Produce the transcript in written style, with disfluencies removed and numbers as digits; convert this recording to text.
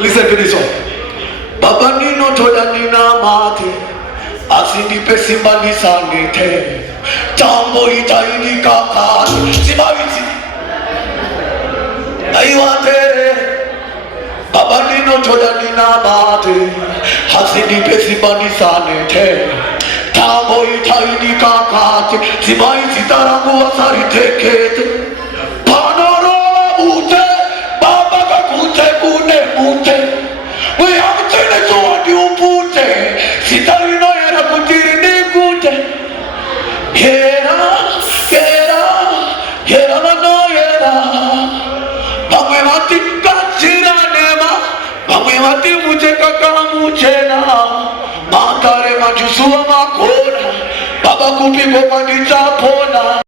Listen to this one. Baba nino toda nina mate, asindi pesimba ni sangete, jambo itaini kakani, simawiti. Aiwatere, Baba nino toda nina mate hasidi pesibani sanete tambo itaini kakate simai sitarangu wasari tekete panoro ute baba kakute kune mute we amtene soadi upute sitarino era kutiri nikute hera hera hera no hera bangwe mati kachira nema bangwe mati muje kakamuchena matare majusua makona baba kupigwa kwa nitapona.